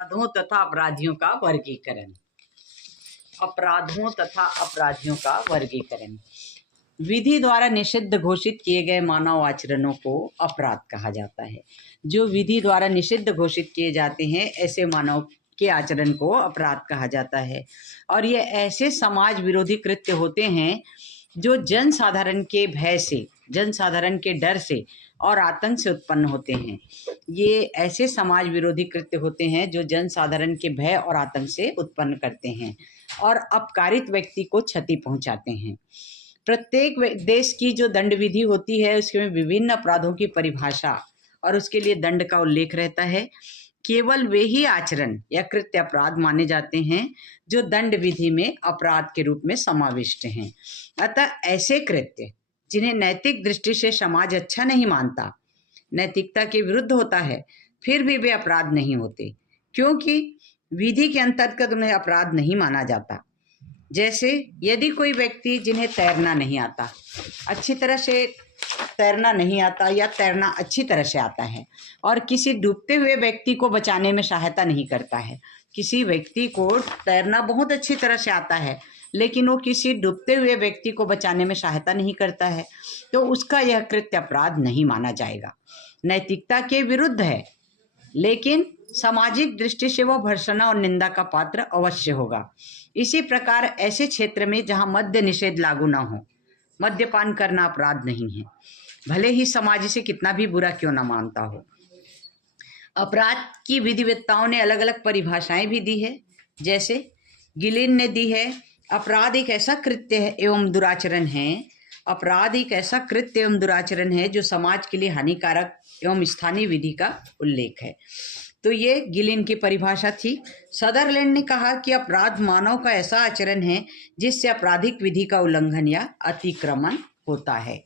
अपराधों तथा अपराधियों का वर्गीकरण। अपराधों तथा अपराधियों का वर्गीकरण। विधि द्वारा निषिद्ध घोषित किए गए मानव आचरणों को अपराध कहा जाता है। जो विधि द्वारा निषिद्ध घोषित किए जाते हैं ऐसे मानव के आचरण को अपराध कहा जाता है। और ये ऐसे समाज विरोधी कृत्य होते हैं जो जनसाधारण के भय से, जनसाधारण के डर से और आतंक से उत्पन्न होते हैं। ये ऐसे समाज विरोधी कृत्य होते हैं जो जनसाधारण के भय और आतंक से उत्पन्न करते हैं और अपकारित व्यक्ति को क्षति पहुंचाते हैं। प्रत्येक देश की जो दंड विधि होती है उसमें विभिन्न अपराधों की परिभाषा और उसके लिए दंड का उल्लेख रहता है। केवल वे ही आचरण या कृत्य अपराध माने जाते हैं जो दंड विधि में अपराध के रूप में समाविष्ट हैं। अतः ऐसे कृत्य जिन्हें नैतिक दृष्टि से समाज अच्छा नहीं मानता, नैतिकता के विरुद्ध होता है, फिर भी वे अपराध नहीं होते, क्योंकि विधि के अंतर्गत उन्हें अपराध नहीं माना जाता। जैसे यदि कोई व्यक्ति जिन्हें तैरना नहीं आता, अच्छी तरह से तैरना नहीं आता या तैरना अच्छी तरह से आता है और किसी डूबते हुए व्यक्ति को बचाने में सहायता नहीं करता है, किसी व्यक्ति को तैरना बहुत अच्छी तरह से आता है लेकिन वो किसी डूबते हुए व्यक्ति को बचाने में सहायता नहीं करता है, तो उसका यह कृत्य अपराध नहीं माना जाएगा। नैतिकता के विरुद्ध है, लेकिन सामाजिक दृष्टि से वह भर्त्सना और निंदा का पात्र अवश्य होगा। इसी प्रकार ऐसे क्षेत्र में जहां मद्य निषेध लागू ना हो, मद्यपान करना अपराध नहीं है, भले ही समाज इसे कितना भी बुरा क्यों ना मानता हो। अपराध की विधिवेत्ताओं ने अलग अलग परिभाषाएं भी दी है। जैसे गिलिन ने दी है, अपराध एक ऐसा कृत्य है एवं दुराचरण है, अपराध एक ऐसा कृत्य एवं दुराचरण है जो समाज के लिए हानिकारक एवं स्थानीय विधि का उल्लेख है। तो ये गिलिन की परिभाषा थी। सदरलैंड ने कहा कि अपराध मानव का ऐसा आचरण है जिससे आपराधिक विधि का उल्लंघन या अतिक्रमण होता है।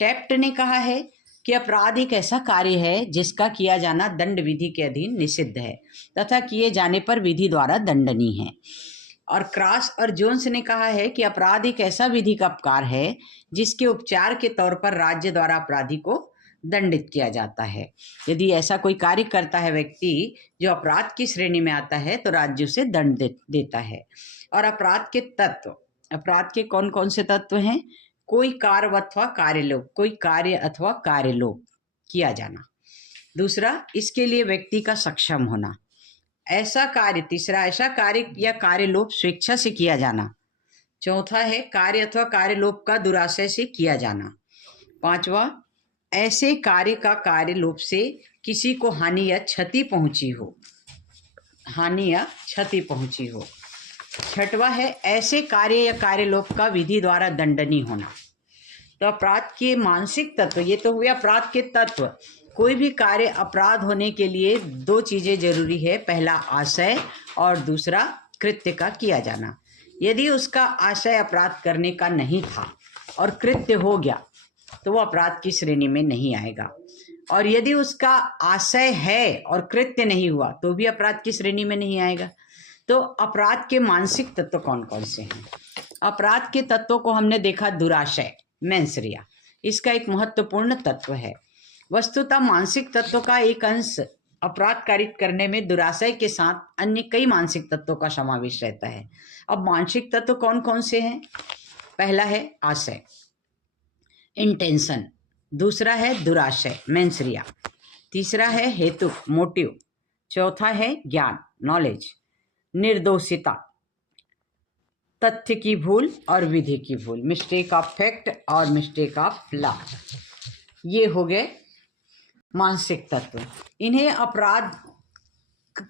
टैफ्ट ने कहा है कि अपराध एक ऐसा कार्य है जिसका किया जाना दंड विधि के अधीन निषिद्ध है तथा किए जाने पर विधि द्वारा दंडनीय है। और क्रॉस और जोन्स ने कहा है कि अपराध एक ऐसा विधिक अपकार है जिसके उपचार के तौर पर राज्य द्वारा अपराधी को दंडित किया जाता है। यदि ऐसा कोई कार्य करता है व्यक्ति जो अपराध की श्रेणी में आता है तो राज्य उसे दंड देता है। और अपराध के तत्व, अपराध के कौन कौन से तत्व हैं? कोई कार्य अथवा कार्यलोप, कोई कार्य अथवा कार्यलोप किया जाना। दूसरा, इसके लिए व्यक्ति का सक्षम होना। ऐसा कार्य, तीसरा, ऐसा कार्य या कार्यलोप स्वेच्छा से किया जाना। चौथा है कार्य अथवा कार्यलोप का दुराशय से किया जाना। पांचवा, ऐसे कार्य का कार्यलोप से किसी को हानि या क्षति पहुंची हो, हानि या क्षति पहुंची हो। छठवा है ऐसे कार्य या कार्यलोप का विधि द्वारा दंडनीय होना। तो अपराध के मानसिक तत्व, ये तो हुए अपराध के तत्व। कोई भी कार्य अपराध होने के लिए दो चीजें जरूरी है, पहला आशय और दूसरा कृत्य का किया जाना। यदि उसका आशय अपराध करने का नहीं था और कृत्य हो गया तो वो अपराध की श्रेणी में नहीं आएगा, और यदि उसका आशय है और कृत्य नहीं हुआ तो भी अपराध की श्रेणी में नहीं आएगा। तो अपराध के मानसिक तत्व कौन कौन से हैं? अपराध के तत्वों को हमने देखा, दुराशय, मेंसरिया, इसका एक महत्वपूर्ण तत्व है। वस्तुतः मानसिक तत्व का एक अंश अपराध कारित करने में दुराशय के साथ अन्य कई मानसिक तत्वों का समावेश रहता है। अब मानसिक तत्व कौन कौन से हैं? पहला है आशय, इंटेंशन। दूसरा है दुराशय, मेंसरिया। तीसरा है हेतु, मोटिव। चौथा है ज्ञान, नॉलेज। निर्दोषिता, तथ्य की भूल और विधि की भूल, मिस्टेक ऑफ फैक्ट और मिस्टेक ऑफ लॉ। ये हो गए मानसिक तत्व। इन्हें अपराध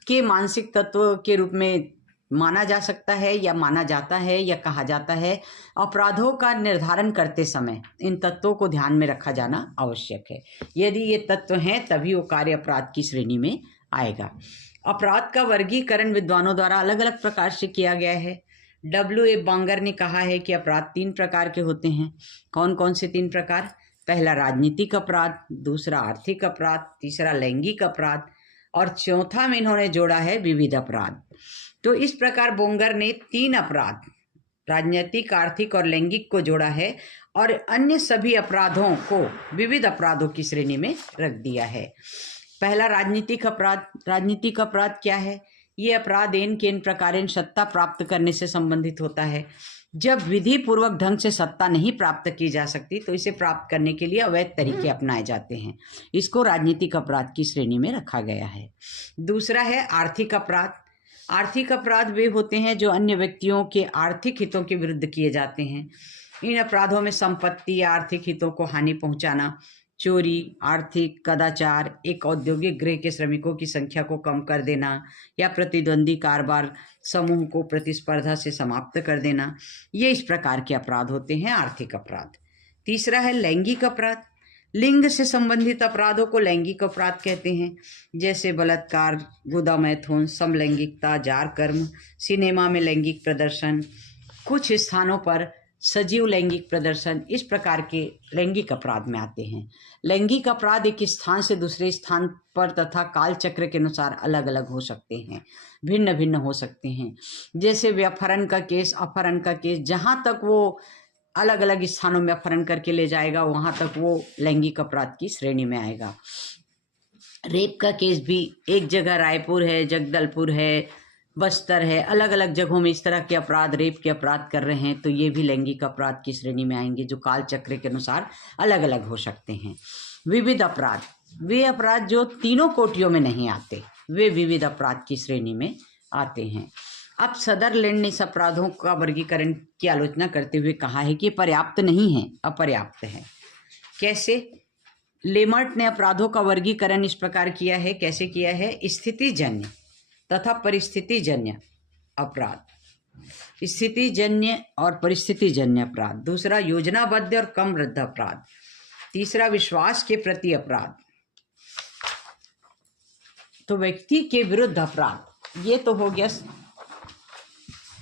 के मानसिक तत्व के रूप में माना जा सकता है या माना जाता है या कहा जाता है। अपराधों का निर्धारण करते समय इन तत्वों को ध्यान में रखा जाना आवश्यक है। यदि ये तत्व हैं तभी वो कार्य अपराध की श्रेणी में आएगा। अपराध का वर्गीकरण विद्वानों द्वारा अलग अलग प्रकार से किया गया है। W.A. बांगर ने कहा है कि अपराध 3 प्रकार के होते हैं। कौन कौन से 3 प्रकार? पहला राजनीतिक अपराध, दूसरा आर्थिक अपराध, तीसरा लैंगिक अपराध और चौथा में इन्होंने जोड़ा है विविध अपराध। तो इस प्रकार बोंगर ने 3 अपराध, राजनीतिक, आर्थिक और लैंगिक को जोड़ा है और अन्य सभी अपराधों को विविध अपराधों की श्रेणी में रख दिया है। पहला राजनीतिक अपराध। राजनीतिक अपराध क्या है? ये अपराध इन के इन प्रकारेण सत्ता प्राप्त करने से संबंधित होता है। जब विधि पूर्वक ढंग से सत्ता नहीं प्राप्त की जा सकती तो इसे प्राप्त करने के लिए अवैध तरीके अपनाए जाते हैं। इसको राजनीतिक अपराध की श्रेणी में रखा गया है। दूसरा है आर्थिक अपराध। आर्थिक अपराध वे होते हैं जो अन्य व्यक्तियों के आर्थिक हितों के विरुद्ध किए जाते हैं। इन अपराधों में संपत्ति या आर्थिक हितों को हानि पहुंचाना, चोरी, आर्थिक कदाचार, एक औद्योगिक गृह के श्रमिकों की संख्या को कम कर देना या प्रतिद्वंदी कारोबार समूह को प्रतिस्पर्धा से समाप्त कर देना, ये इस प्रकार के अपराध होते हैं आर्थिक अपराध। तीसरा है लैंगिक अपराध। लिंग से संबंधित अपराधों को लैंगिक अपराध कहते हैं, जैसे बलात्कार, गुदा मैथुन, समलैंगिकता, जार कर्म, सिनेमा में लैंगिक प्रदर्शन, कुछ स्थानों पर सजीव लैंगिक प्रदर्शन, इस प्रकार के लैंगिक अपराध में आते हैं। लैंगिक अपराध एक स्थान से दूसरे स्थान पर तथा काल चक्र के अनुसार अलग अलग हो सकते हैं, भिन्न भिन्न हो सकते हैं। जैसे व्यपहरण का केस, अपहरण का केस, जहाँ तक वो अलग अलग स्थानों में अपहरण करके ले जाएगा वहाँ तक वो लैंगिक अपराध की श्रेणी में आएगा। रेप का केस भी एक जगह रायपुर है, जगदलपुर है, बस्तर है, अलग अलग जगहों में इस तरह के अपराध, रेप के अपराध कर रहे हैं तो ये भी लैंगिक अपराध की श्रेणी में आएंगे, जो काल चक्र के अनुसार अलग अलग हो सकते हैं। विविध अपराध, वे अपराध जो तीनों कोटियों में नहीं आते, वे विविध अपराध की श्रेणी में आते हैं। अब सदरलैंड ने इस अपराधों का वर्गीकरण की आलोचना करते हुए कहा है कि पर्याप्त नहीं है, अपर्याप्त है। कैसे? लेमर्ट ने अपराधों का वर्गीकरण इस प्रकार किया है। कैसे किया है? स्थितिजन्य तथा परिस्थितिजन्य अपराध, स्थितिजन्य और परिस्थितिजन्य अपराध। दूसरा योजनाबद्ध और कम वृद्ध अपराध। तीसरा विश्वास के प्रति अपराध। तो व्यक्ति के विरुद्ध अपराध, ये तो हो गया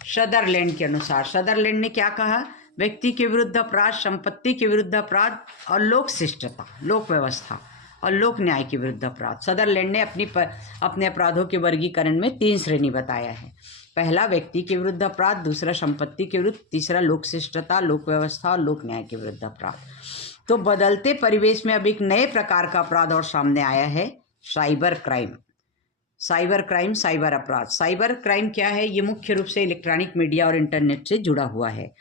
सदरलैंड के अनुसार। सदरलैंड ने क्या कहा? व्यक्ति के विरुद्ध अपराध, संपत्ति के विरुद्ध अपराध और लोक शिष्टता, लोक व्यवस्था और लोक न्याय के विरुद्ध अपराध। सदरलैंड ने अपने अपराधों के वर्गीकरण में 3 श्रेणी बताया है। पहला व्यक्ति के विरुद्ध अपराध, दूसरा संपत्ति के विरुद्ध, तीसरा लोक शिष्टता, लोक व्यवस्था और लोक न्याय के विरुद्ध अपराध। तो बदलते परिवेश में अब एक नए प्रकार का अपराध और सामने आया है, cyber crime. Cyber crime, cyber अपराध। साइबर क्राइम क्या है? ये मुख्य रूप से इलेक्ट्रॉनिक मीडिया और इंटरनेट से जुड़ा हुआ है।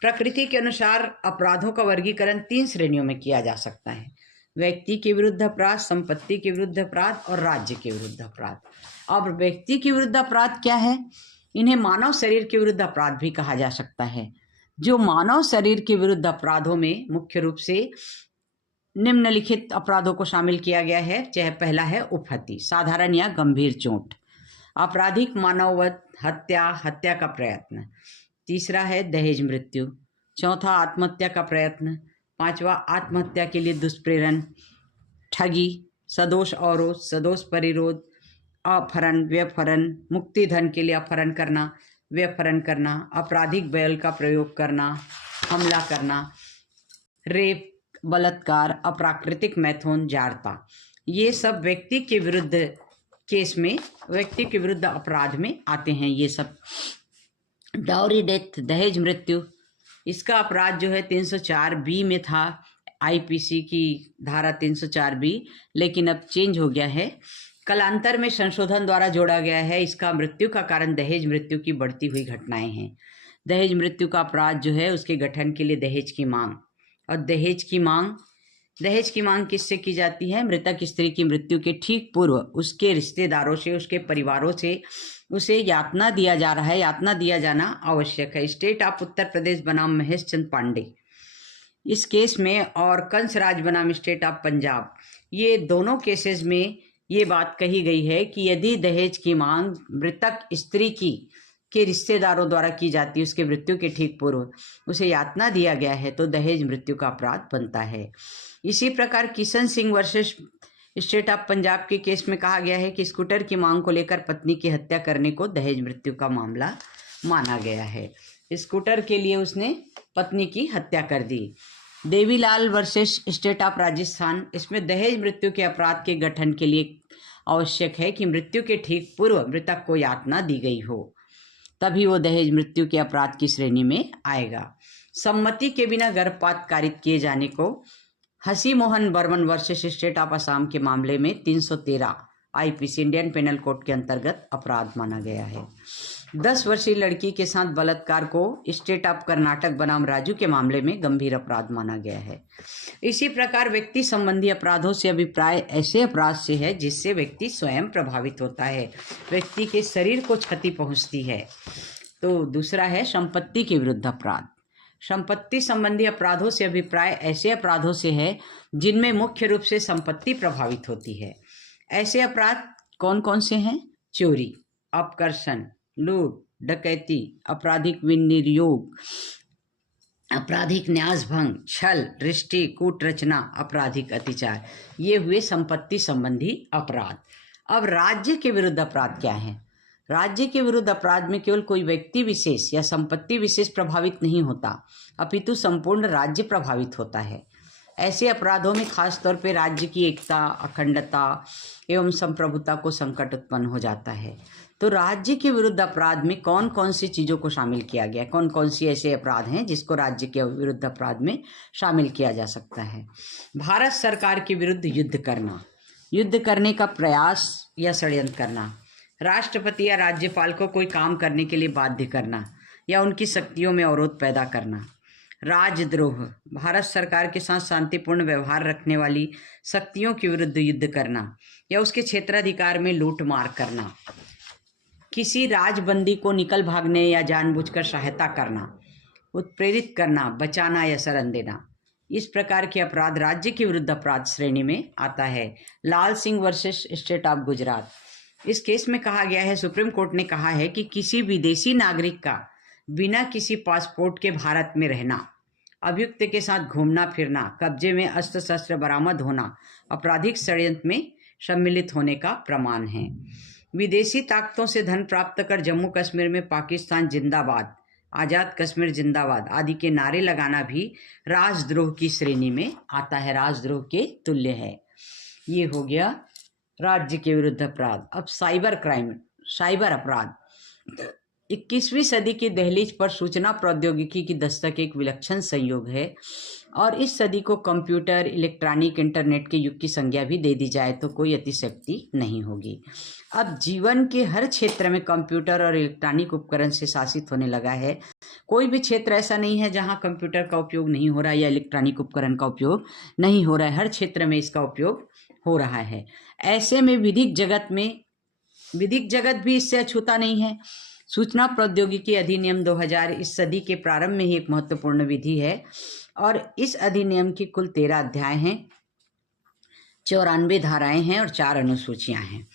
प्रकृति के अनुसार अपराधों का वर्गीकरण 3 श्रेणियों में किया जा सकता है: व्यक्ति के विरुद्ध अपराध, संपत्ति के विरुद्ध अपराध और राज्य के विरुद्ध अपराध। अब व्यक्ति के विरुद्ध अपराध क्या है? इन्हें मानव शरीर के विरुद्ध अपराध भी कहा जा सकता है। जो मानव शरीर के विरुद्ध अपराधों में मुख्य रूप से निम्नलिखित अपराधों को शामिल किया गया है। चाहे पहला है उपहत्या, साधारण या गंभीर चोट। आपराधिक मानववध, हत्या, हत्या का प्रयत्न। तीसरा है दहेज मृत्यु। चौथा आत्महत्या का प्रयत्न। पांचवा आत्महत्या के लिए दुष्प्रेरण, ठगी, सदोष अवरोध, सदोष परिरोध, अपहरण, व्यपहरण, मुक्तिधन के लिए अपहरण करना, व्यपहरण करना, आपराधिक बल का प्रयोग करना, हमला करना, रेप, बलात्कार, अप्राकृतिक मैथुन, जारता। ये सब व्यक्ति के विरुद्ध केस में, व्यक्ति के विरुद्ध अपराध में आते हैं ये सब। डाउरी डेथ, दहेज मृत्यु, इसका अपराध जो है 304B में था, आईपीसी की धारा 304B, लेकिन अब चेंज हो गया है, कालांतर में संशोधन द्वारा जोड़ा गया है। इसका मृत्यु का कारण दहेज मृत्यु की बढ़ती हुई घटनाएं हैं। दहेज मृत्यु का अपराध जो है उसके गठन के लिए दहेज की मांग, और दहेज की मांग किससे की जाती है? मृतक स्त्री की मृत्यु के ठीक पूर्व उसके रिश्तेदारों से, उसके परिवारों से उसे यातना दिया जा रहा है, यातना दिया जाना आवश्यक है। स्टेट ऑफ उत्तर प्रदेश बनाम महेश चंद पांडे इस केस में, और कंसराज बनाम स्टेट ऑफ पंजाब, ये दोनों केसेस में ये बात कही गई है कि यदि दहेज की मांग मृतक स्त्री के रिश्तेदारों द्वारा की जाती है, उसके मृत्यु के ठीक पूर्व उसे यातना दिया गया है, तो दहेज मृत्यु का अपराध बनता है। इसी प्रकार Kishan Singh versus state of Punjab के केस में कहा गया है कि स्कूटर की मांग को लेकर पत्नी की हत्या करने को दहेज मृत्यु का मामला माना गया है। स्कूटर के लिए उसने पत्नी की हत्या कर दी। Devilal versus state of Rajasthan, इसमें दहेज मृत्यु के अपराध के गठन के लिए आवश्यक है कि मृत्यु के ठीक पूर्व मृतक को यातना दी गई हो, तभी वो दहेज मृत्यु के अपराध की श्रेणी में आएगा। सम्मति के बिना गर्भपात कारित किए जाने को Hasi Mohan Barman versus state of Assam के मामले में 313 आईपीसी इंडियन पेनल कोड के अंतर्गत अपराध माना गया है। 10 वर्षीय लड़की के साथ बलात्कार को स्टेट ऑफ कर्नाटक बनाम राजू के मामले में गंभीर अपराध माना गया है। इसी प्रकार व्यक्ति संबंधी अपराधों से अभिप्राय ऐसे अपराध से है जिससे व्यक्ति स्वयं प्रभावित होता है, व्यक्ति के शरीर को क्षति पहुंचती है। तो दूसरा है संपत्ति के विरुद्ध अपराध। संपत्ति संबंधी अपराधों से अभिप्राय ऐसे अपराधों से है जिनमें मुख्य रूप से संपत्ति प्रभावित होती है। ऐसे अपराध कौन कौन से हैं? चोरी, अपकर्षण, लूट, डकैती, आपराधिक विनियोग, आपराधिक न्यासभंग, छल, दृष्टि, कूटरचना, आपराधिक अत्याचार, ये हुए संपत्ति संबंधी अपराध। अब राज्य के विरुद्ध अपराध क्या है? राज्य के विरुद्ध अपराध में केवल कोई व्यक्ति विशेष या संपत्ति विशेष प्रभावित नहीं होता, अपितु संपूर्ण राज्य प्रभावित होता है। ऐसे अपराधों में खास तौर पर राज्य की एकता, अखंडता एवं संप्रभुता को संकट उत्पन्न हो जाता है। तो राज्य के विरुद्ध अपराध में कौन कौन सी चीज़ों को शामिल किया गया, कौन कौन सी ऐसे अपराध हैं जिसको राज्य के विरुद्ध अपराध में शामिल किया जा सकता है? भारत सरकार के विरुद्ध युद्ध करना, युद्ध करने का प्रयास या षड्यंत्र करना, राष्ट्रपति या राज्यपाल को कोई काम करने के लिए बाध्य करना या उनकी शक्तियों में अवरोध पैदा करना, राजद्रोह, भारत सरकार के साथ शांतिपूर्ण व्यवहार रखने वाली शक्तियों के विरुद्ध युद्ध करना या उसके क्षेत्राधिकार में लूट मार करना, किसी राजबंदी को निकल भागने या जानबूझकर सहायता करना, उत्प्रेरित करना, बचाना या शरण देना, इस प्रकार के अपराध राज्य के विरुद्ध अपराध श्रेणी में आता है। Lal Singh versus state of Gujarat, इस केस में कहा गया है, सुप्रीम कोर्ट ने कहा है कि किसी विदेशी नागरिक का बिना किसी पासपोर्ट के भारत में रहना, अभियुक्त के साथ घूमना फिरना, कब्जे में अस्त्र शस्त्र बरामद होना आपराधिक षड्यंत्र में सम्मिलित होने का प्रमाण है। विदेशी ताकतों से धन प्राप्त कर जम्मू कश्मीर में पाकिस्तान जिंदाबाद, आज़ाद कश्मीर जिंदाबाद आदि के नारे लगाना भी राजद्रोह की श्रेणी में आता है, राजद्रोह के तुल्य है। ये हो गया राज्य के विरुद्ध अपराध। अब साइबर क्राइम, साइबर अपराध। 21वीं सदी की दहलीज पर सूचना प्रौद्योगिकी की दस्तक एक विलक्षण संयोग है और इस सदी को कंप्यूटर, इलेक्ट्रॉनिक, इंटरनेट के युग की संज्ञा भी दे दी जाए तो कोई अतिशयोक्ति नहीं होगी। अब जीवन के हर क्षेत्र में कंप्यूटर और इलेक्ट्रॉनिक उपकरण से शासित होने लगा है। कोई भी क्षेत्र ऐसा नहीं है जहां कंप्यूटर का उपयोग नहीं हो रहा है या इलेक्ट्रॉनिक उपकरण का उपयोग नहीं हो रहा है, हर क्षेत्र में इसका उपयोग हो रहा है। ऐसे में विधिक जगत भी इससे अछूता नहीं है। सूचना प्रौद्योगिकी अधिनियम 2000 इस सदी के प्रारंभ में ही एक महत्वपूर्ण विधि है और इस अधिनियम की कुल 13 अध्याय हैं, 94 धाराएं हैं और 4 अनुसूचियां हैं।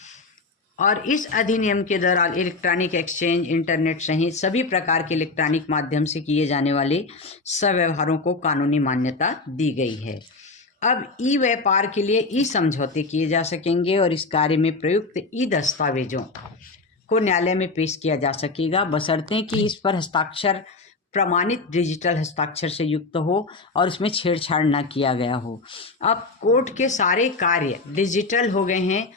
और इस अधिनियम के दौरान इलेक्ट्रॉनिक एक्सचेंज, इंटरनेट सहित सभी प्रकार के इलेक्ट्रॉनिक माध्यम से किए जाने वाले व्यवहारों को कानूनी मान्यता दी गई है। अब ई व्यापार के लिए ई समझौते किए जा सकेंगे और इस कार्य में प्रयुक्त ई दस्तावेजों को न्यायालय में पेश किया जा सकेगा, बशर्ते कि इस पर हस्ताक्षर प्रमाणित डिजिटल हस्ताक्षर से युक्त हो और उसमें छेड़छाड़ न किया गया हो। अब कोर्ट के सारे कार्य डिजिटल हो गए हैं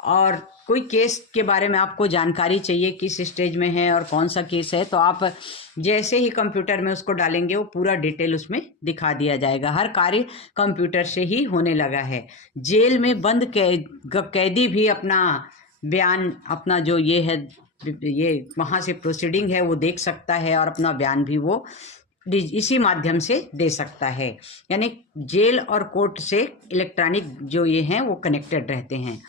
और कोई केस के बारे में आपको जानकारी चाहिए, किस स्टेज में है और कौन सा केस है, तो आप जैसे ही कंप्यूटर में उसको डालेंगे वो पूरा डिटेल उसमें दिखा दिया जाएगा। हर कार्य कंप्यूटर से ही होने लगा है। जेल में बंद कैदी भी अपना बयान, अपना जो ये वहाँ से प्रोसीडिंग है वो देख सकता है और अपना बयान भी वो इसी माध्यम से दे सकता है। यानी जेल और कोर्ट से इलेक्ट्रॉनिक जो ये हैं वो कनेक्टेड रहते हैं।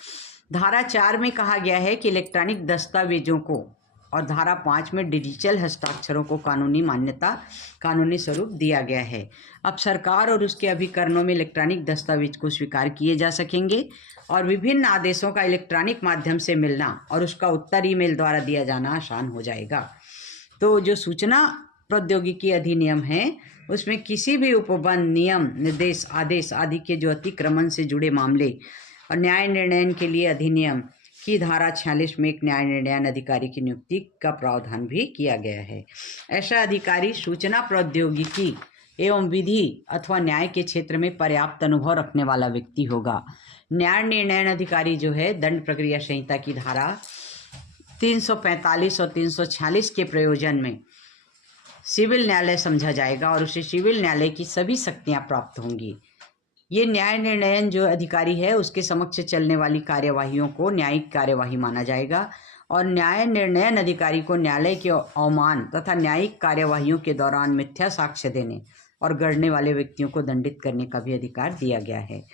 धारा 4 में कहा गया है कि इलेक्ट्रॉनिक दस्तावेजों को और धारा 5 में डिजिटल हस्ताक्षरों को कानूनी मान्यता, कानूनी स्वरूप दिया गया है। अब सरकार और उसके अभिकरणों में इलेक्ट्रॉनिक दस्तावेज को स्वीकार किए जा सकेंगे और विभिन्न आदेशों का इलेक्ट्रॉनिक माध्यम से मिलना और उसका उत्तर ईमेल द्वारा दिया जाना आसान हो जाएगा। तो जो सूचना प्रौद्योगिकी अधिनियम है उसमें किसी भी उपबंध, नियम, निर्देश, आदेश आदि के जो अतिक्रमण से जुड़े मामले और न्याय निर्णयन के लिए अधिनियम की धारा 46 में एक न्याय निर्णयन अधिकारी की नियुक्ति का प्रावधान भी किया गया है। ऐसा अधिकारी सूचना प्रौद्योगिकी एवं विधि अथवा न्याय के क्षेत्र में पर्याप्त अनुभव रखने वाला व्यक्ति होगा। न्याय निर्णयन अधिकारी जो है दंड प्रक्रिया संहिता की धारा 345 और 346 के प्रयोजन में सिविल न्यायालय समझा जाएगा और उसे सिविल न्यायालय की सभी शक्तियां प्राप्त होंगी। ये न्याय निर्णयन जो अधिकारी है उसके समक्ष चलने वाली कार्यवाहियों को न्यायिक कार्यवाही माना जाएगा और न्याय निर्णयन अधिकारी को न्यायालय के अवमान तथा न्यायिक कार्यवाहियों के दौरान मिथ्या साक्ष्य देने और गढ़ने वाले व्यक्तियों को दंडित करने का भी अधिकार दिया गया है।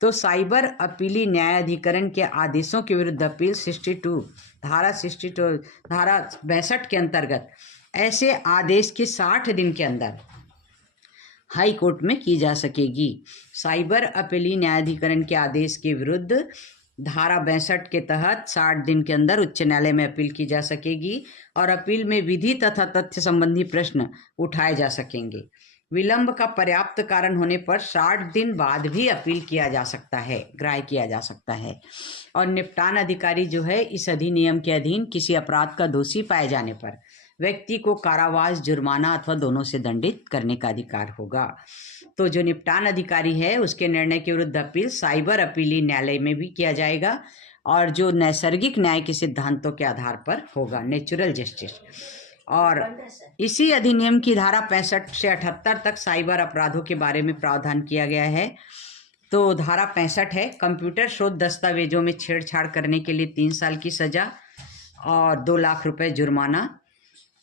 तो साइबर अपीली न्यायाधिकरण के आदेशों के विरुद्ध अपील 62 धारा 62 के अंतर्गत ऐसे आदेश के 60 दिन के अंदर हाई कोर्ट में की जा सकेगी। साइबर अपीली न्यायाधिकरण के आदेश के विरुद्ध धारा 62 के तहत 60 दिन के अंदर उच्च न्यायालय में अपील की जा सकेगी और अपील में विधि तथा तथ्य संबंधी प्रश्न उठाए जा सकेंगे। विलंब का पर्याप्त कारण होने पर 60 दिन बाद भी अपील किया जा सकता है, ग्राह्य किया जा सकता है। और निपटान अधिकारी जो है इस अधिनियम के अधीन किसी अपराध का दोषी पाए जाने पर व्यक्ति को कारावास, जुर्माना अथवा दोनों से दंडित करने का अधिकार होगा। तो जो निपटान अधिकारी है उसके निर्णय के विरुद्ध अपील साइबर अपीली न्यायालय में भी किया जाएगा और जो नैसर्गिक न्याय के सिद्धांतों के आधार पर होगा, नेचुरल जस्टिस। और इसी अधिनियम की धारा 65 से 78 तक साइबर अपराधों के बारे में प्रावधान किया गया है। तो धारा 65 है, कंप्यूटर शोध दस्तावेजों में छेड़छाड़ करने के लिए 3 साल की सजा और 2 लाख रुपए जुर्माना।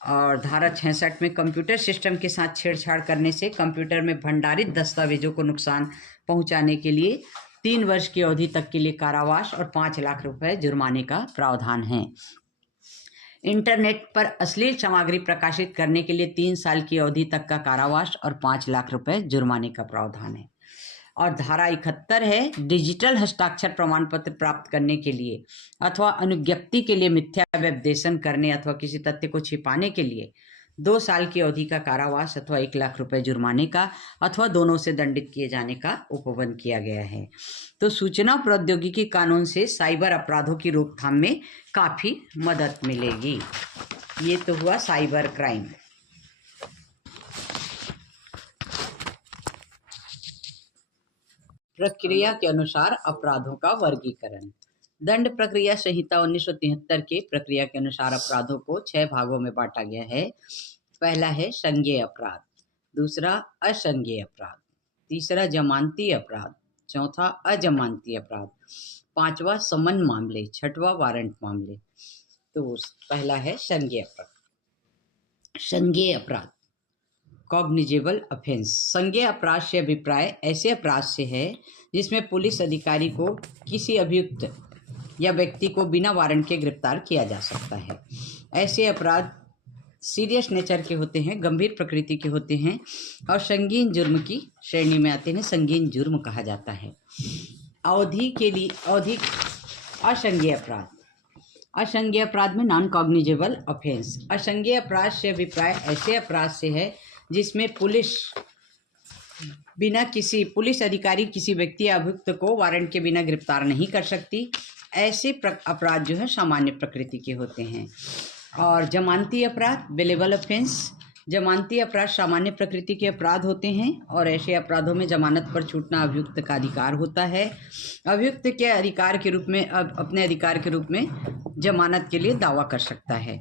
और धारा 66 में कंप्यूटर सिस्टम के साथ छेड़छाड़ करने से कंप्यूटर में भंडारित दस्तावेजों को नुकसान पहुंचाने के लिए 3 वर्ष की अवधि तक के लिए कारावास और 5 लाख रुपए जुर्माने का प्रावधान है। इंटरनेट पर अश्लील सामग्री प्रकाशित करने के लिए 3 साल की अवधि तक का कारावास और 5 लाख रुपए जुर्माने का प्रावधान है। और धारा 71 है, डिजिटल हस्ताक्षर प्रमाण पत्र प्राप्त करने के लिए अथवा अनुज्ञप्ति के लिए मिथ्या व्यपदेशन करने अथवा किसी तथ्य को छिपाने के लिए 2 साल की अवधि का कारावास अथवा 1 लाख रुपए जुर्माने का अथवा दोनों से दंडित किए जाने का उपबंध किया गया है। तो सूचना प्रौद्योगिकी कानून से साइबर अपराधों की रोकथाम में काफ़ी मदद मिलेगी। ये तो हुआ साइबर क्राइम। प्रक्रिया के अनुसार अपराधों का वर्गीकरण। दंड प्रक्रिया संहिता 1973 के प्रक्रिया के अनुसार अपराधों को 6 भागों में बांटा गया है। पहला है संज्ञेय अपराध, दूसरा असंज्ञेय अपराध, तीसरा जमानती अपराध, चौथा अजमानती अपराध, 5वां समन मामले, 6वां वारंट मामले। तो पहला है संज्ञेय अपराध। संज्ञेय अपराध, कॉग्निजेबल ऑफेंस। संज्ञेय अपराध से अभिप्राय ऐसे अपराध से है जिसमें पुलिस अधिकारी को किसी अभियुक्त या व्यक्ति को बिना वारंट के गिरफ्तार किया जा सकता है। ऐसे अपराध सीरियस नेचर के होते हैं, गंभीर प्रकृति के होते हैं और संगीन जुर्म की श्रेणी में आते हैं, संगीन जुर्म कहा जाता है। असंज्ञेय अपराध। असंज्ञेय अपराध में नॉन कॉग्निजेबल ऑफेंस। असंज्ञेय अपराध से अभिप्राय ऐसे अपराध से है जिसमें पुलिस अधिकारी किसी व्यक्ति या अभियुक्त को वारंट के बिना गिरफ्तार नहीं कर सकती। ऐसे अपराध जो है सामान्य प्रकृति के होते हैं। और जमानती अपराध, बेलेबल ऑफेंस। जमानती अपराध सामान्य प्रकृति के अपराध होते हैं और ऐसे अपराधों में जमानत पर छूटना अभियुक्त का अधिकार होता है। अभियुक्त के अधिकार के रूप में अपने अधिकार के रूप में जमानत के लिए दावा कर सकता है।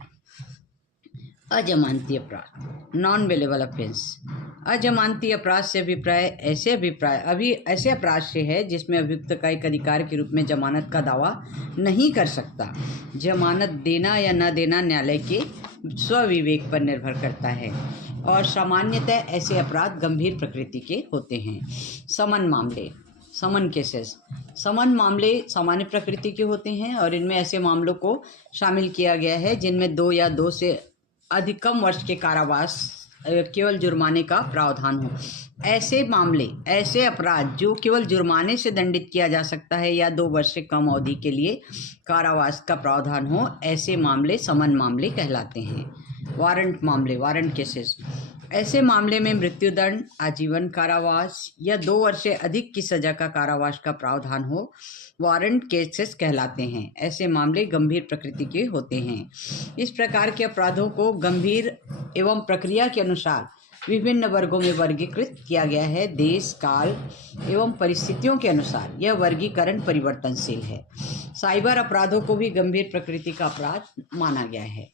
अजमानती अपराध, नॉन बेलेबल ऑफेंस। अजमानती अपराध से अभिप्राय ऐसे अपराध से है जिसमें अभियुक्त का एक अधिकार के रूप में जमानत का दावा नहीं कर सकता। जमानत देना या न देना न्यायालय के स्वविवेक पर निर्भर करता है और सामान्यतः ऐसे अपराध गंभीर प्रकृति के होते हैं। समन मामले, समन केसेस। समन मामले सामान्य प्रकृति के होते हैं और इनमें ऐसे मामलों को शामिल किया गया है जिनमें 2 या 2 से अधिकतम वर्ष के कारावास केवल जुर्माने का प्रावधान हो। ऐसे मामले, ऐसे अपराध जो केवल जुर्माने से दंडित किया जा सकता है या 2 वर्ष से कम अवधि के लिए कारावास का प्रावधान हो, ऐसे मामले समन मामले कहलाते हैं। वारंट मामले, वारंट केसेस। ऐसे मामले में मृत्युदंड, आजीवन कारावास या 2 वर्ष से अधिक की सजा का कारावास का प्रावधान हो, वारंट केसेस कहलाते हैं। ऐसे मामले गंभीर प्रकृति के होते हैं। इस प्रकार के अपराधों को गंभीर एवं प्रक्रिया के अनुसार विभिन्न वर्गों में वर्गीकृत किया गया है। देश, काल एवं परिस्थितियों के अनुसार यह वर्गीकरण परिवर्तनशील है। साइबर अपराधों को भी गंभीर प्रकृति का अपराध माना गया है।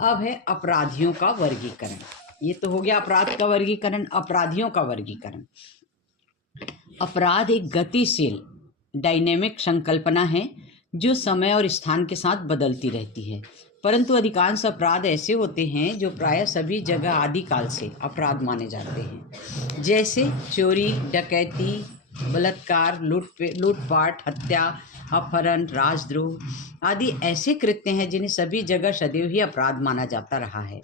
अब है अपराधियों का वर्गीकरण। ये तो हो गया अपराध का वर्गीकरण। अपराधियों का वर्गीकरण। अपराध एक गतिशील डायनेमिक संकल्पना है जो समय और स्थान के साथ बदलती रहती है, परंतु अधिकांश अपराध ऐसे होते हैं जो प्रायः सभी जगह आदिकाल से अपराध माने जाते हैं, जैसे चोरी, डकैती, बलात्कार, लूटपाट, हत्या, अपहरण, राजद्रोह आदि ऐसे कृत्य हैं जिन्हें सभी जगह सदैव ही अपराध माना जाता रहा है।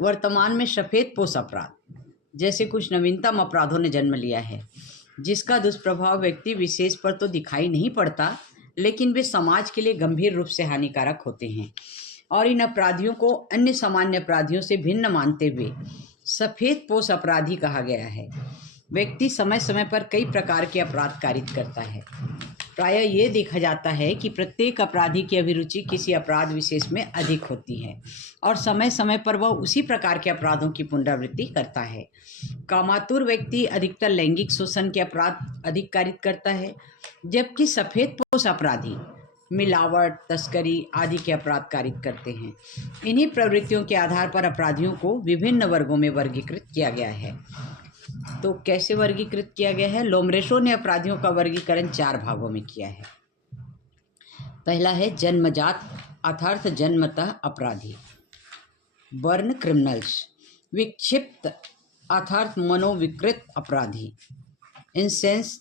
वर्तमान में सफ़ेदपोश अपराध जैसे कुछ नवीनतम अपराधों ने जन्म लिया है, जिसका दुष्प्रभाव व्यक्ति विशेष पर तो दिखाई नहीं पड़ता, लेकिन वे समाज के लिए गंभीर रूप से हानिकारक होते हैं और इन अपराधियों को अन्य सामान्य अपराधियों से भिन्न मानते हुए सफ़ेदपोश अपराधी कहा गया है। व्यक्ति समय समय पर कई प्रकार के अपराध कारित करता है। प्रायः ये देखा जाता है कि प्रत्येक अपराधी की अभिरुचि किसी अपराध विशेष में अधिक होती है और समय समय पर वह उसी प्रकार के अपराधों की पुनरावृत्ति करता है। कामातुर व्यक्ति अधिकतर लैंगिक शोषण के अपराध अधिक कारित करता है, जबकि सफ़ेदपोश अपराधी मिलावट, तस्करी आदि के अपराध कारित करते हैं। इन्हीं प्रवृत्तियों के आधार पर अपराधियों को विभिन्न वर्गों में वर्गीकृत किया गया है। तो कैसे वर्गीकृत किया गया है? लोमरेशो ने अपराधियों का वर्गीकरण 4 भागों में किया है। पहला है जन्मजात अर्थात जन्मतः अपराधी, बर्न क्रिमिनल्स, विक्षिप्त अर्थात मनोविकृत अपराधी, इंसेंस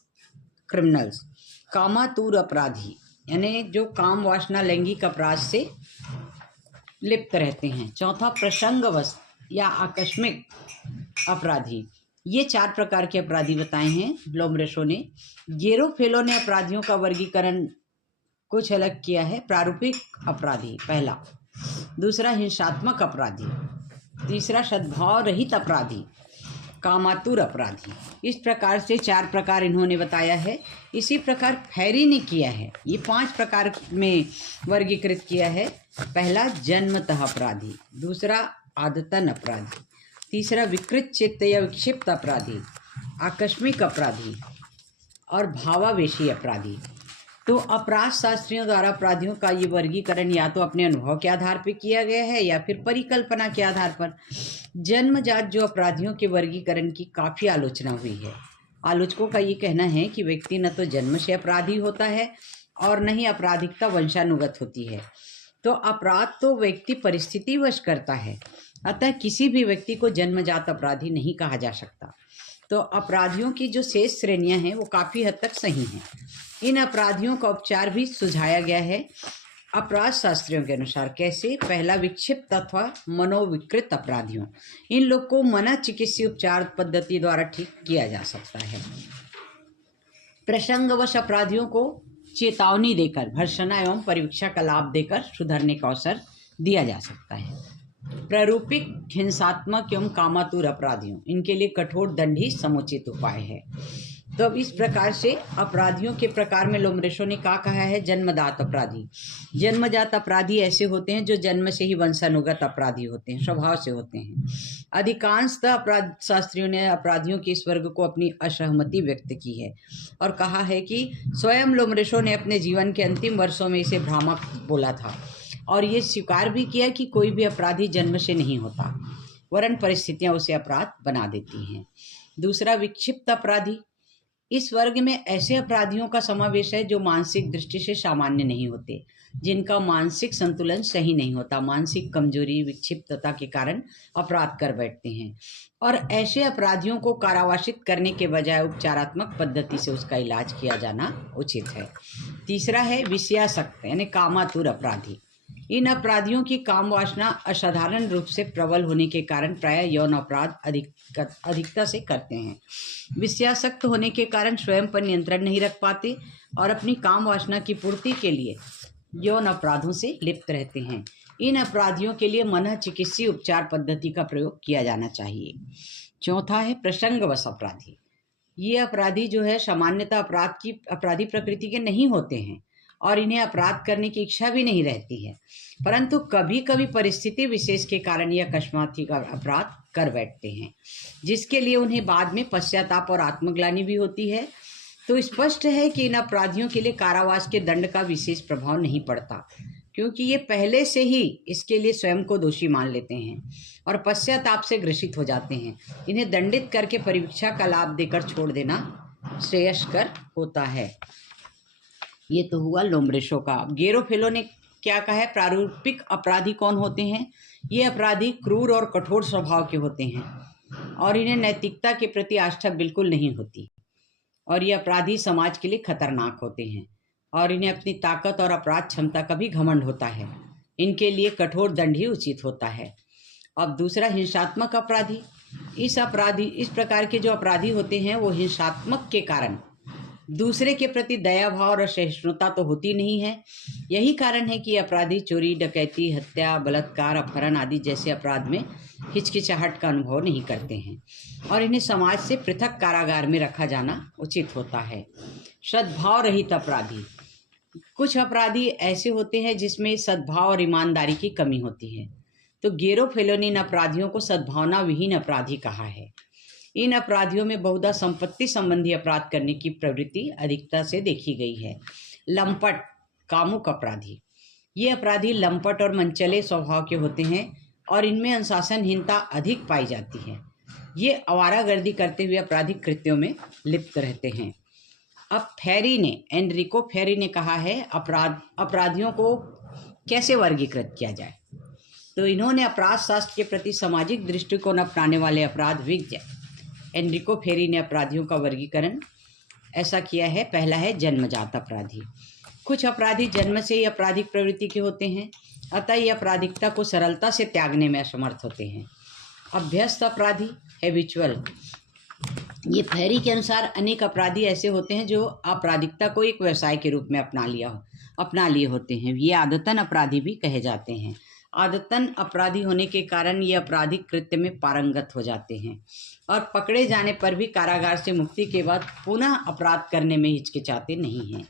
क्रिमिनल्स, कामातुर अपराधी यानी जो काम वासना लैंगिक अपराध से लिप्त रहते हैं। चौथा प्रसंगवश या आकस्मिक अपराधी। ये 4 प्रकार के अपराधी बताए हैं लोमरेशो ने। गेरोफेलो ने अपराधियों का वर्गीकरण कुछ अलग किया है। प्रारूपिक अपराधी पहला, दूसरा हिंसात्मक अपराधी, तीसरा सद्भाव रहित अपराधी, कामातुर अपराधी। इस प्रकार से 4 प्रकार इन्होंने बताया है। इसी प्रकार फैरी ने किया है, ये 5 प्रकार में वर्गीकृत किया है। पहला जन्मतः अपराधी, दूसरा आदतन अपराधी, तीसरा विकृत चित्त या विक्षिप्त अपराधी, आकस्मिक अपराधी और भावावेशी अपराधी। तो अपराध शास्त्रियों द्वारा अपराधियों का ये वर्गीकरण या तो अपने अनुभव के आधार पर किया गया है या फिर परिकल्पना के आधार पर। जन्मजात जो अपराधियों के वर्गीकरण की काफ़ी आलोचना हुई है। आलोचकों का ये कहना है कि व्यक्ति न तो जन्म से अपराधी होता है और न ही आपराधिकता वंशानुगत होती है। तो अपराध तो व्यक्ति परिस्थितिवश करता है, अतः किसी भी व्यक्ति को जन्मजात अपराधी नहीं कहा जा सकता। तो अपराधियों की जो शेष श्रेणियां हैं वो काफ़ी हद तक सही हैं। इन अपराधियों का उपचार भी सुझाया गया है अपराध शास्त्रियों के अनुसार। कैसे? पहला विक्षिप्त अथवा मनोविकृत अपराधियों, इन लोग को मनोचिकित्सीय उपचार पद्धति द्वारा ठीक किया जा सकता है। प्रसंगवश अपराधियों को चेतावनी देकर, भर्त्सना एवं परिवीक्षा का लाभ देकर सुधरने का अवसर दिया जा सकता है। प्रारूपिक हिंसात्मक एवं कामातुर अपराधियों, इनके लिए कठोर दंड ही समुचित उपाय है। तो अब इस प्रकार से अपराधियों के प्रकार में लोमरेशो ने क्या कहा है? जन्मजात अपराधी। जन्मजात अपराधी ऐसे होते हैं जो जन्म से ही वंशानुगत अपराधी होते हैं, स्वभाव से होते हैं। अधिकांशतः अपराध शास्त्रियों ने अपराधियों के इस वर्ग को अपनी असहमति व्यक्त की है और कहा है कि स्वयं लोमरेशो ने अपने जीवन के अंतिम वर्षों में इसे भ्रामक बोला था और ये स्वीकार भी किया कि कोई भी अपराधी जन्म से नहीं होता, वरन परिस्थितियां उसे अपराध बना देती हैं। दूसरा विक्षिप्त अपराधी। इस वर्ग में ऐसे अपराधियों का समावेश है जो मानसिक दृष्टि से सामान्य नहीं होते, जिनका मानसिक संतुलन सही नहीं होता, मानसिक कमजोरी, विक्षिप्तता के कारण अपराध कर बैठते हैं और ऐसे अपराधियों को कारावासित करने के बजाय उपचारात्मक पद्धति से उसका इलाज किया जाना उचित है। तीसरा है विषयासक्त यानी कामातुर अपराधी। इन अपराधियों की काम वासना असाधारण रूप से प्रबल होने के कारण प्रायः यौन अपराध अधिकता से करते हैं। विषयासक्त होने के कारण स्वयं पर नियंत्रण नहीं रख पाते और अपनी काम वासना की पूर्ति के लिए यौन अपराधों से लिप्त रहते हैं। इन अपराधियों के लिए मनोचिकित्सीय उपचार पद्धति का प्रयोग किया जाना चाहिए। चौथा है प्रसंगवश अपराधी। ये अपराधी जो है सामान्यतः अपराधी प्रकृति के नहीं होते हैं और इन्हें अपराध करने की इच्छा भी नहीं रहती है, परंतु कभी कभी परिस्थिति विशेष के कारण ये अकस्मात ही अपराध कर बैठते हैं, जिसके लिए उन्हें बाद में पश्चाताप और आत्मग्लानि भी होती है। तो स्पष्ट है कि इन अपराधियों के लिए कारावास के दंड का विशेष प्रभाव नहीं पड़ता, क्योंकि ये पहले से ही इसके लिए स्वयं को दोषी मान लेते हैं और पश्चाताप से ग्रसित हो जाते हैं। इन्हें दंडित करके परिवीक्षा का लाभ देकर छोड़ देना श्रेयस्कर होता है। ये तो हुआ लोम्ब्रेशो का। गेरोफेलो ने क्या कहा है? प्रारूपिक अपराधी कौन होते हैं? ये अपराधी क्रूर और कठोर स्वभाव के होते हैं और इन्हें नैतिकता के प्रति आस्था बिल्कुल नहीं होती और ये अपराधी समाज के लिए खतरनाक होते हैं और इन्हें अपनी ताकत और अपराध क्षमता का भी घमंड होता है। इनके लिए कठोर दंड ही उचित होता है। अब दूसरा, हिंसात्मक अपराधी। इस प्रकार के जो अपराधी होते हैं वो हिंसात्मक के कारण दूसरे के प्रति दया भाव और सहिष्णुता तो होती नहीं है। यही कारण है कि अपराधी चोरी, डकैती, हत्या, बलात्कार, अपहरण आदि जैसे अपराध में हिचकिचाहट का अनुभव नहीं करते हैं और इन्हें समाज से पृथक कारागार में रखा जाना उचित होता है। सद्भाव रहित अपराधी। कुछ अपराधी ऐसे होते हैं जिसमें सद्भाव और ईमानदारी की कमी होती है, तो गेरोफेलो ने इन अपराधियों को सद्भावना विहीन अपराधी कहा है। इन अपराधियों में बहुधा संपत्ति संबंधी अपराध करने की प्रवृत्ति अधिकता से देखी गई है। लंपट, कामुक अपराधी। ये अपराधी लंपट और मनचले स्वभाव के होते हैं और इनमें अनुशासनहीनता अधिक पाई जाती है। ये आवारागर्दी करते हुए आपराधिक कृत्यों में लिप्त रहते हैं। अब एनरिको फेरी ने कहा है अपराधियों को कैसे वर्गीकृत किया जाए। तो इन्होंने अपराध शास्त्र के प्रति सामाजिक दृष्टिकोण अपनाने वाले अपराध विज्ञ एनरिको फेरी ने अपराधियों का वर्गीकरण ऐसा किया है। पहला है जन्मजात अपराधी। कुछ अपराधी जन्म से ही आपराधिक प्रवृत्ति के होते हैं, अतः ये आपराधिकता को सरलता से त्यागने में असमर्थ होते हैं। अभ्यस्त अपराधी, हैबिचुअल। ये फेरी के अनुसार अनेक अपराधी ऐसे होते हैं जो आपराधिकता को एक व्यवसाय के रूप में अपना लिए होते हैं। ये आदतन अपराधी भी कहे जाते हैं। आदतन अपराधी होने के कारण ये आपराधिक कृत्य में पारंगत हो जाते हैं और पकड़े जाने पर भी कारागार से मुक्ति के बाद पुनः अपराध करने में हिचकिचाते नहीं हैं।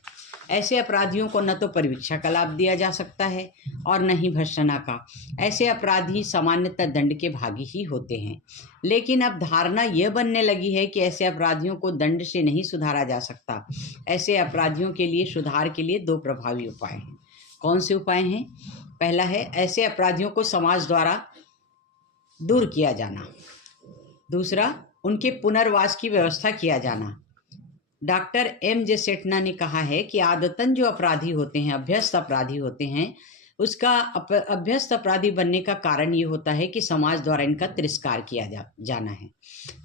ऐसे अपराधियों को न तो परिवीक्षा का लाभ दिया जा सकता है और न ही भर्त्सना का। ऐसे अपराधी सामान्यतः दंड के भागी ही होते हैं, लेकिन अब धारणा यह बनने लगी है कि ऐसे अपराधियों को दंड से नहीं सुधारा जा सकता। ऐसे अपराधियों के लिए सुधार के लिए दो प्रभावी उपाय हैं। कौन से उपाय हैं? पहला है ऐसे अपराधियों को समाज द्वारा दूर किया जाना। दूसरा, उनके पुनर्वास की व्यवस्था किया जाना। Doctor M.J. सेठना ने कहा है कि आदतन जो अपराधी होते हैं, अभ्यस्त अपराधी होते हैं, उसका अभ्यस्त अपराधी बनने का कारण ये होता है कि समाज द्वारा इनका तिरस्कार किया जाना है।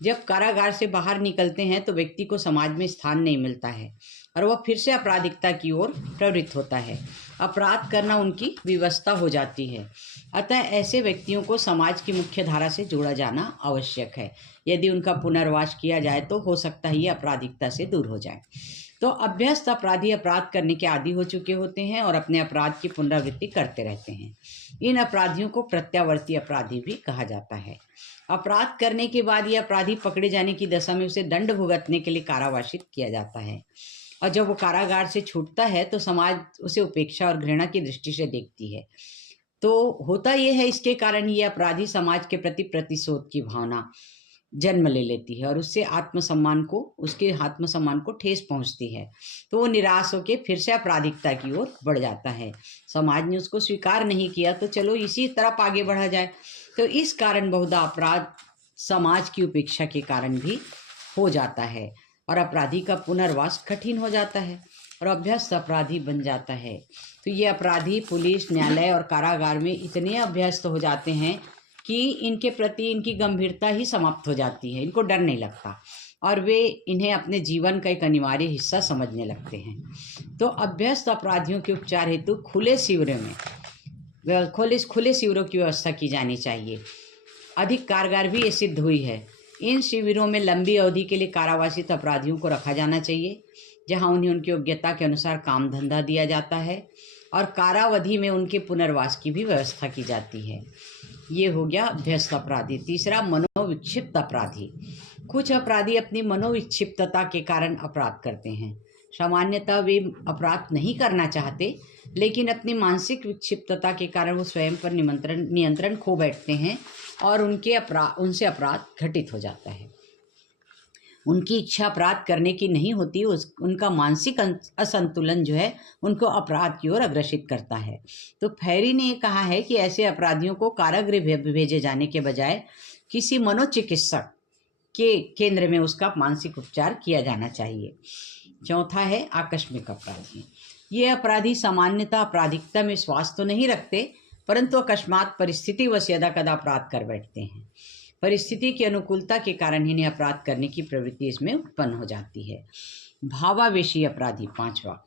जब कारागार से बाहर निकलते हैं तो व्यक्ति को समाज में स्थान नहीं मिलता है और वह फिर से आपराधिकता की ओर प्रवृत्त होता है। अपराध करना उनकी विवशता हो जाती है। अतः ऐसे व्यक्तियों को समाज की मुख्य धारा से जोड़ा जाना आवश्यक है। यदि उनका पुनर्वास किया जाए तो हो सकता है ये आपराधिकता से दूर हो जाए। तो अभ्यस्त अपराधी अपराध करने के आदी हो चुके होते हैं और अपने अपराध की पुनरावृत्ति करते रहते हैं। इन अपराधियों को प्रत्यावर्ती अपराधी भी कहा जाता है। अपराध करने के बाद ये अपराधी पकड़े जाने की दशा में उसे दंड भुगतने के लिए कारावासित किया जाता है और जब वो कारागार से छूटता है तो समाज उसे उपेक्षा और घृणा की दृष्टि से देखती है। तो होता यह है, इसके कारण ये अपराधी समाज के प्रति प्रतिशोध की भावना जन्म ले लेती है और उसके आत्मसम्मान को ठेस पहुंचती है। तो वो निराश होकर फिर से आपराधिकता की ओर बढ़ जाता है। समाज ने उसको स्वीकार नहीं किया तो चलो इसी तरफ आगे बढ़ा जाए। तो इस कारण बहुधा अपराध समाज की उपेक्षा के कारण भी हो जाता है और अपराधी का पुनर्वास कठिन हो जाता है और अभ्यस्त अपराधी बन जाता है। तो ये अपराधी पुलिस, न्यायालय और कारागार में इतने अभ्यस्त हो जाते हैं कि इनके प्रति इनकी गंभीरता ही समाप्त हो जाती है। इनको डर नहीं लगता और वे इन्हें अपने जीवन का एक अनिवार्य हिस्सा समझने लगते हैं। तो अभ्यस्त अपराधियों के उपचार हेतु खुले शिविरों की व्यवस्था की जानी चाहिए। अधिक कारगर भी ये सिद्ध हुई है। इन शिविरों में लंबी अवधि के लिए कारावासित अपराधियों को रखा जाना चाहिए, जहां उन्हें उनकी योग्यता के अनुसार काम धंधा दिया जाता है और कारावधि में उनके पुनर्वास की भी व्यवस्था की जाती है। ये हो गया अभ्यस्त अपराधी। तीसरा, मनोविक्षिप्त अपराधी। कुछ अपराधी अपनी मनोविक्षिप्तता के कारण अपराध करते हैं। सामान्यतः वे अपराध नहीं करना चाहते, लेकिन अपनी मानसिक विक्षिप्तता के कारण वो स्वयं पर नियंत्रण खो बैठते हैं और उनसे अपराध घटित हो जाता है। उनकी इच्छा अपराध करने की नहीं होती, उनका मानसिक असंतुलन जो है उनको अपराध की ओर अग्रसित करता है। तो फेरी ने कहा है कि ऐसे अपराधियों को कारागृह भेजे जाने के बजाय किसी मनोचिकित्सक के केंद्र में उसका मानसिक उपचार किया जाना चाहिए। चौथा है आकस्मिक अपराधी। ये अपराधी सामान्यतः आपराधिकता में विश्वास तो नहीं रखते, परंतु अकस्मात परिस्थितिवश यदा कदा अपराध कर बैठते हैं। परिस्थिति की अनुकूलता के कारण इन्हें अपराध करने की प्रवृत्ति इसमें उत्पन्न हो जाती है। भावावेशी अपराधी, पांचवा।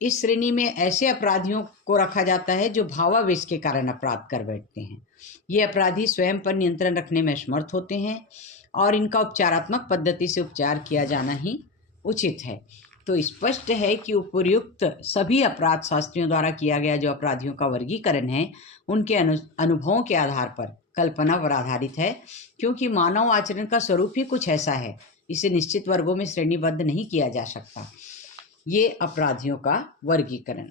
इस श्रेणी में ऐसे अपराधियों को रखा जाता है जो भावावेश के कारण अपराध कर बैठते हैं। ये अपराधी स्वयं पर नियंत्रण रखने में असमर्थ होते हैं और इनका उपचारात्मक पद्धति से उपचार किया जाना ही उचित है। तो स्पष्ट है कि उपर्युक्त सभी अपराध शास्त्रियों द्वारा किया गया जो अपराधियों का वर्गीकरण है, उनके अनुभवों के आधार पर, कल्पना पर आधारित है, क्योंकि मानव आचरण का स्वरूप ही कुछ ऐसा है, इसे निश्चित वर्गों में श्रेणीबद्ध नहीं किया जा सकता। ये अपराधियों का वर्गीकरण।